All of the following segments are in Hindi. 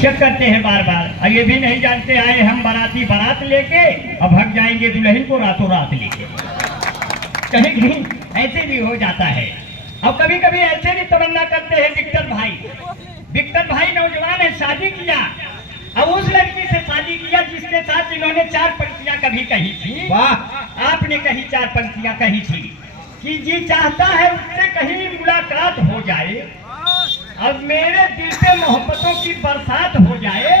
चेक करते हैं बार बार, और ये भी नहीं जानते आए हम बाराती बारात लेके और भाग जाएंगे दुल्हन को रातों रात लेके। कहीं कहीं ऐसे भी हो जाता है। और कभी कभी ऐसे भी तमन्ना करते हैं। विक्टर भाई नौजवान है, शादी किया और उस लड़की से शादी किया जिसके साथ इन्होंने 4 पंक्तियां कभी कही थी। वाह, आपने कही 4 पंक्तियां कही थी कि जी चाहता है उससे कहीं मुलाकात हो जाए और मेरे दिल पे मोहब्बतों की बरसात हो जाए,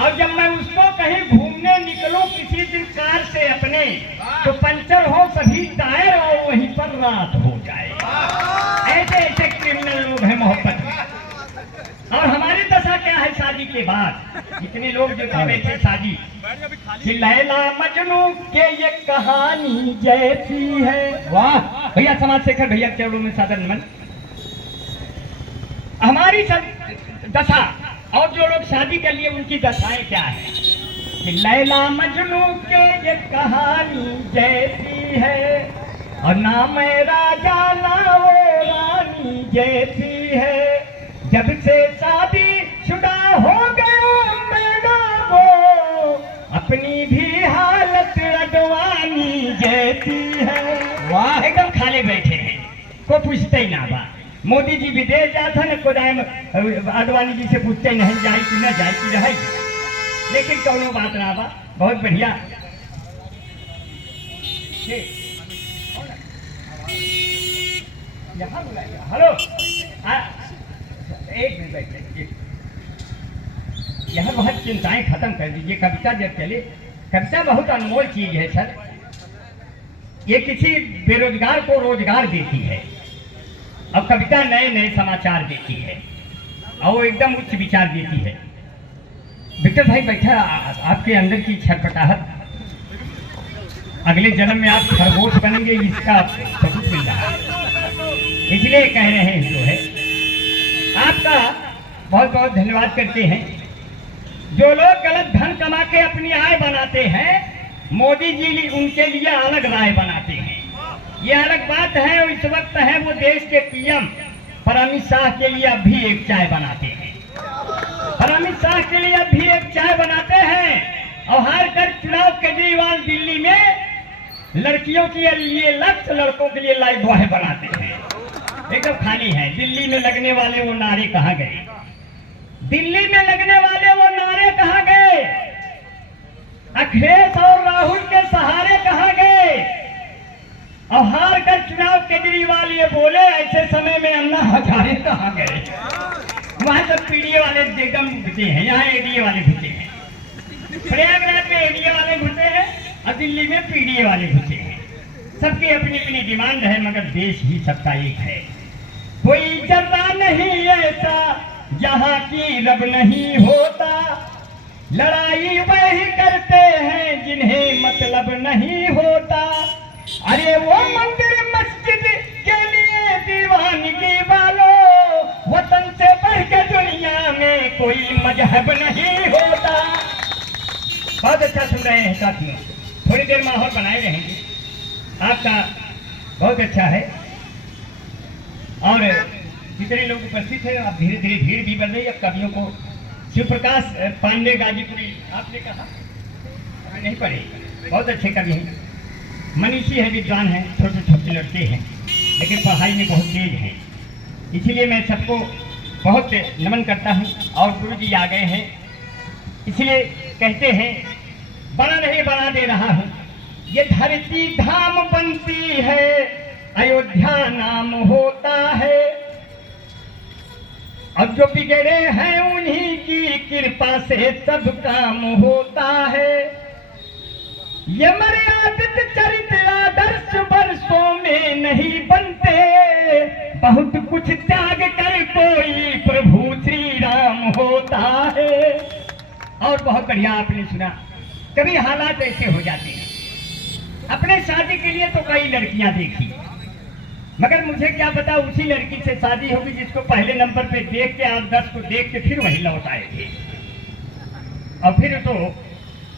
और जब मैं उसको कहीं घूमने निकलूं किसी दिन कार से अपने, तो पंचर हो सभी टायर और वहीं पर रात हो जाए। ऐसे ऐसे क्रिमिनल लोग हैं मोहब्बत में। और हमारी दशा क्या है शादी के बाद? जितने लोग जो बैठे शादी, कि लैला मजनू के ये कहानी जैसी है। वाह भैया, समाज शेखर भैया के चरणों में सादर नमन। हमारी सब दशा और जो लोग शादी कर लिए उनकी दशाएं क्या है? कि लैला मजनू के ये कहानी जैसी है, और ना मैं राजा ना वो रानी जैसी है। जब से शादी शुदा हो गया मैना वो, अपनी भी हालत अडवानी जैसी है। वाह, एकदम खाली बैठे हैं, को पूछते ही ना बा। मोदी जी विदेश जाता न कोदाम आडवाणी जी से पूछते नहीं जाए कि न जाए कि रहे, लेकिन कौनो बात ना बा। बहुत बढ़िया। यहाँ बुलाइए। हेलो, एक मिनट बैठे। यहाँ बहुत चिंताएं खत्म कर दीजिए। कविता जब चले, कविता बहुत अनमोल चीज है सर। ये किसी बेरोजगार को रोजगार देती है, और कविता नए नए समाचार देती है, और वो एकदम उच्च विचार देती है। विक्टर भाई बैठा, आपके अंदर की छटपटाहट, अगले जन्म में आप खरगोश बनेंगे इसका सबूत मिल रहा है। इसलिए कह रहे हैं जो है, आपका बहुत बहुत धन्यवाद करते हैं। जो लोग गलत धन कमा के अपनी आय बनाते हैं, मोदी जी उनके लिए अलग राय बनाते हैं। ये अलग बात है। और इस वक्त है वो देश के पीएम पर अमित शाह के लिए अब भी एक चाय बनाते हैं, और अमित शाह के लिए अब भी एक चाय बनाते हैं। और हार कर चुनाव केजरीवाल दिल्ली में लड़कियों के लिए लक्ष्य, लड़कों के लिए लाइफ बॉय बनाते हैं। एकदम खाली है। दिल्ली में लगने वाले वो नारे कहाँ गए? दिल्ली में लगने वाले वो नारे कहाँ गए? अखिलेश और राहुल के सहारे कहाँ गए? और हार कर चुनाव केजरीवाल ये बोले ऐसे समय में अन्ना हजारे कहाँ गए? वहां सब पीडीए वाले एकदम घुसे हैं, यहाँ एडीए वाले घुसे हैं। प्रयागराज में एडीए वाले घुसे हैं और दिल्ली में पीडीए वाले घुसे हैं। सबकी अपनी अपनी डिमांड है, मगर देश ही सबका एक है। कोई जर्रा नहीं ऐसा जहाँ की रब नहीं होता, लड़ाई वही करते हैं जिन्हें मतलब नहीं होता। अरे वो मंदिर मस्जिद के लिए दीवानगी वालों, वतन से बढ़ के दुनिया में कोई मजहब नहीं होता। बहुत अच्छा सुन रहे हैं साथियों, थोड़ी देर माहौल बनाए रहेंगे। आपका बहुत अच्छा है। और जितने लोग उपस्थित हैं, अब धीरे धीरे भीड़ भी बढ़ रही है। अब कवियों को शिव प्रकाश पांडे गाजीपुरी, आपने कहा नहीं पढ़े, बहुत अच्छे कवि हैं, मनीषी है, विद्वान हैं, छोटे छोटे लड़के हैं, लेकिन पढ़ाई में बहुत तेज हैं। इसीलिए मैं सबको बहुत नमन करता हूँ। और गुरु जी आ गए हैं, इसलिए कहते हैं बना नहीं बना दे रहा हूँ। ये धरती धाम बनती है, अयोध्या नाम होता है, अब जो बिगड़े हैं उन्हीं की कृपा से सब काम होता है। ये मर्यादित चरित्र आदर्श वर्षों में नहीं बनते, बहुत कुछ त्याग कर कोई प्रभु श्री राम होता है। और बहुत बढ़िया आपने सुना, कभी हालात ऐसे हो जाते हैं। अपने शादी के लिए तो कई लड़कियां देखी, मगर मुझे क्या पता उसी लड़की से शादी होगी जिसको पहले नंबर पे देख के 8-10 को देख के फिर वही लौट आए थे। और फिर तो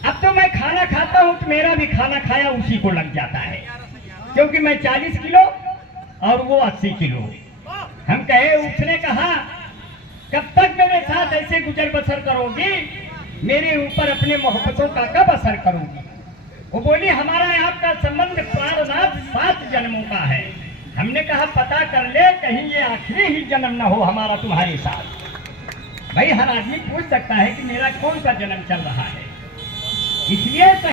अब तो मैं खाना खाता हूं तो मेरा भी खाना खाया उसी को लग जाता है, क्योंकि मैं 40 किलो और वो 80 किलो। हम कहे उसने कहा कब तक मेरे साथ ऐसे गुजर बसर करोगी, मेरे ऊपर अपने मोहब्बतों का कब असर करोगी? वो बोली हमारा आपका संबंध प्रारनाथ 7 जन्मों का है। हमने कहा पता कर ले, कहीं ये आखिरी ही जन्म न हो हमारा तुम्हारे साथ। भाई हर आदमी पूछ सकता है कि मेरा कौन सा जन्म चल रहा है, इसलिए